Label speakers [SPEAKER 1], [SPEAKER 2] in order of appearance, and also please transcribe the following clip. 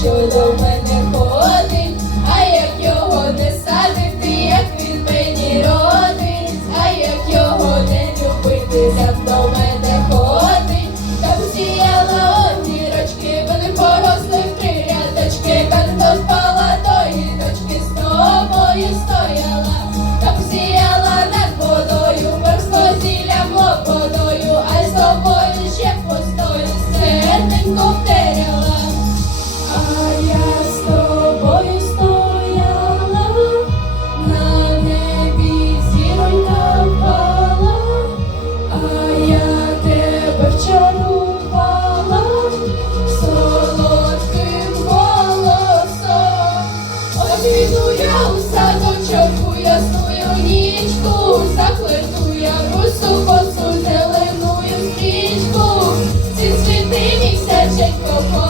[SPEAKER 1] Show the way. Oh,